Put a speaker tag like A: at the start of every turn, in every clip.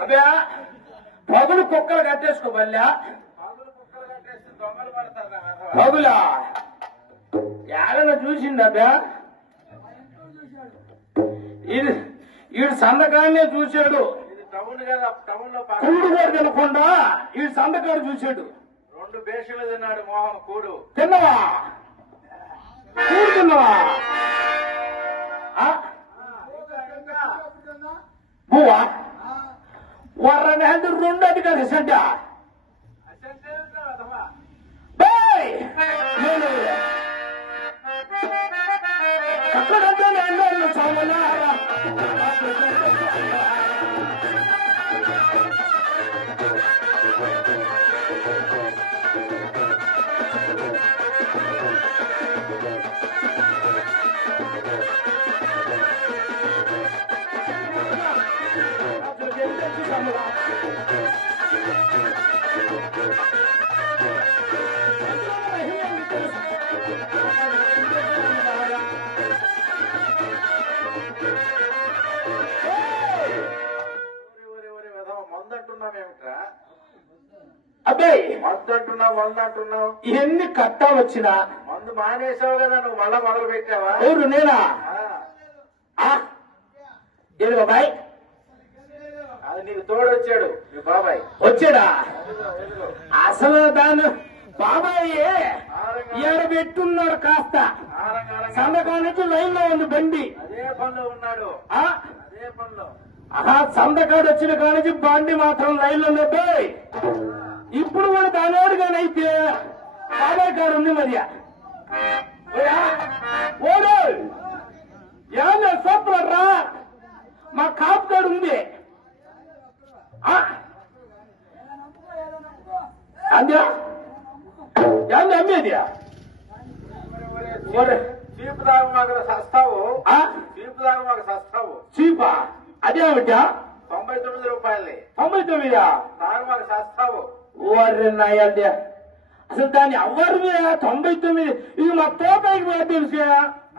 A: అబ్బా పగులు కుక్కలు
B: నా వెధవ.
A: పగులా? ఏడన చూసింది అబ్బా? ఇది ఈడు సందకాన్నే చూశాడు. కూడు కూడా తినకుండా ఈడు సందకాడు చూశాడు.
B: రెండు బేషులు తిన్నాడు మోహన్ కూడు.
A: తిన్నవా? కూడు తిన్నవా? ఆ?
B: Warren and handi
A: runda diga kasanda bay lele
B: kakada Thank you. వెధవ, మందు అంటున్నావు మందు అంటున్నావు
A: ఎన్ని కట్టా వచ్చినా?
B: మందు మానేసావు కదా నువ్వు మళ్ళా మొదలు పెట్టావా?
A: ఎవరు నేనా? ఏడు బాబాయ్
B: అది నీకు తోడు వచ్చాడు బాబాయ్.
A: వచ్చాడా. అసలు దాని బాబాయ్. ఎడబెట్టున్నాడు కాస్త. సందకాల నుంచి లైన్లో ఉంది బండి.
B: అదే పనిలో ఉన్నాడు.
A: ఆ?
B: అదే పనిలో.
A: ఆహా సందకాడు వచ్చిన కానించి బండి మాత్రం లైన్లో లేదు ఇప్పుడు కూడా దానివాడుగానైతే బాబాయ్ గారు ఉంది మరి? ఓడు! మా కాపు గారు ఉంది. ఆ? అందే ఏంది అమ్మేది.
B: చీపు దాగు మాకు సస్తావు.
A: ఆ?
B: చీపు దాగు మాకు సస్తావు.
A: చీపా? అదేమిటా
B: తొంభై తొమ్మిది రూపాయలే
A: తొంభై తొమ్మిదా?
B: దాగు మాకు సస్తావు.
A: ఓర్రి నాయల్దే. అసలు దాని అవ్వరు తొంభై తొమ్మిది? ఇది మా తోకాయికి మీద తెలుసు?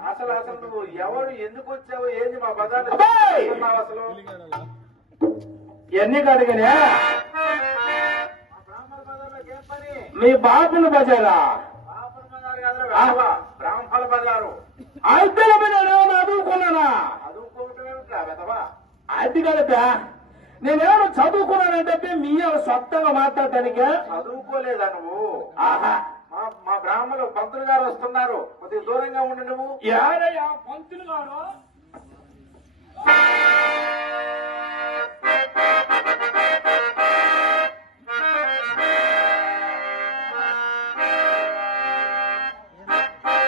B: అసలు అసలు నువ్వు ఎవరు ఎందుకు వచ్చావు ఏంది మా! ఉన్నావు అసలు?
A: ఎన్ని కడగనే
B: మీ
A: బాపుని బజారా?
B: బ్రాహ్మణ బజార్.
A: అయితే నేను చదువుకున్నానా అది కదబ్బా నేనేమో చదువుకున్నానంటే మీ సొంతంగా మాట్లాడటానికి?
B: చదువుకోలేదా నువ్వు?
A: ఆహా.
B: మా బ్రాహ్మణులు పంతులు గారు వస్తున్నారు. కొద్దిగా దూరంగా ఉండి నువ్వు.
A: పంతులు గారు?